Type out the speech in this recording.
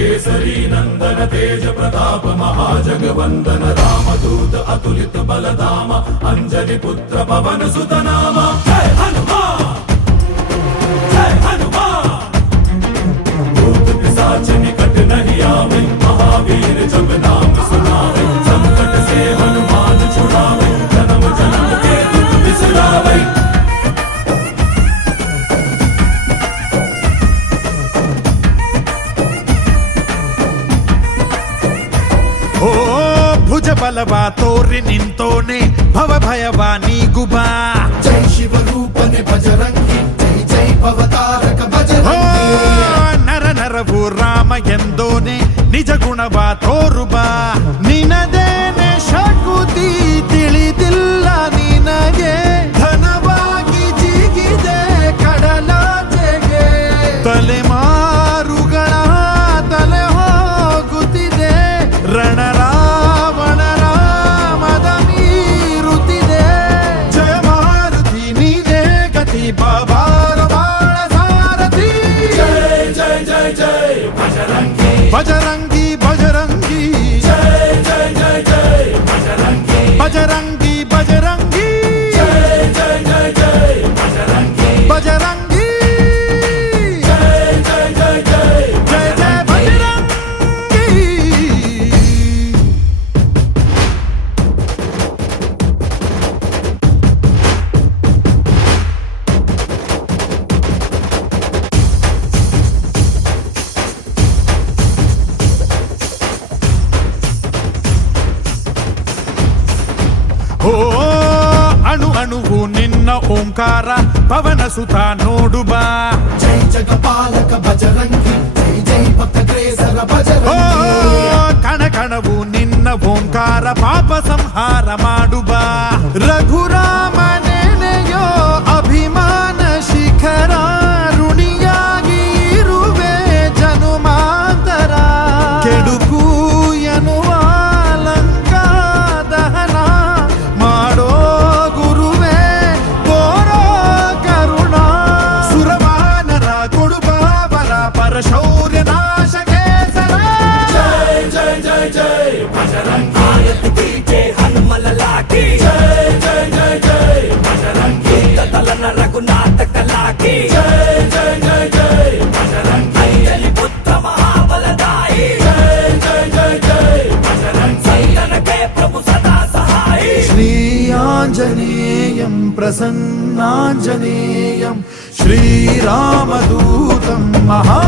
केसरी नंदन तेज प्रताप महाजगवंदन रामदूत अतुलित बलधाम अंजलि पुत्र पवन सुत नाम। जय हनुमान जय हनुमान। भूत पिशाच निकट नहीं आवे महावीर जब नाम सुनावे। संकट से हनुमान छुड़ावे जन्म जन्म के दुख बिसरावे। ओ भुज बलवा तोरि निंतोने भव भयवा नीगुबा। जय शिव रूपने बजरंगी जय जय भवतारक बजरंगी। नर नरवु राम ಎಂದೋನೆ ನಿಜ ಗುಣವಾ ತೋರುಬಾ। ನಿನದೇನೆ ಶಕುತಿ ತಿಳಿದಿಲ್ಲ ನಿನಗೆ ಧನವಾಗಿ ಜಿಗಿದೆ ಕಡಲಾಚೆಗೆ। ತಲೆಮಾರುಗಳ ತಲೆ ಹೋಗುತ್ತಿದೆ ರಣರಾವಣ ರಾಮದ ಮೀರುತ್ತಿದೆ। ಜಯ ಮಾರುತಿ ನೀನೇ ಗತಿ ಬಾಬಾರ ಬಾಳ ಸಾರಥಿ। जय जय जय जय बजरंगी बजरंगी बजरंगी जय जय जय जय बजरंगी बजरंगी बजरंगी जय जय जय जय बजरंगी बजरंगी जय जय जय जय जय जय बजरंगी। ಓ ಅಣು ಅಣುವು ನಿನ್ನ ಓಂಕಾರ ಪವನ ಸುತ ನೋಡುಬಾ। जय जगपालक बजरंगी जय जय भक्तग्रेसर ಓ बजरंगी। ಕಣ ಕಣವು ನಿನ್ನ ಓಂಕಾರ ಪಾಪ ಸಂಹಾರ ಮಾಡುಬಾ। ರಘುರಾಮನೆನೆಯೋ ಅಭಿಮಾನ ಶಿಖರ ಋಣಿಯಾಗಿ ಇರುವೆ ಜನುಮಾಂತರ। ಕೆಡುಕು ಎನ್ನುವ ಲಂಕಾ ದಹನ ಮಾಡೋ ಗುರುವೇ ಕೋರೋ ಕರುಣ। ಸುರವಾನರ ಕೊಡುಬಾಬರ ಪರಶೌರ್ಯ ನಾಶ ಕೇಸರ। जय जय जय जय बजरंगी आरती कीजे हनुमल लागी। जय जय जय जय बजरंगी तलन रघुनाथ कलाकी। जय जय जय जय बजरंगी अंजलि पुत्र महाबलदाई। जय जय जय जय बजरंगी संतन के प्रभु सदा सहाय। श्री आंजनेयं प्रसन्नांजनेयं श्रीरामदूतं महा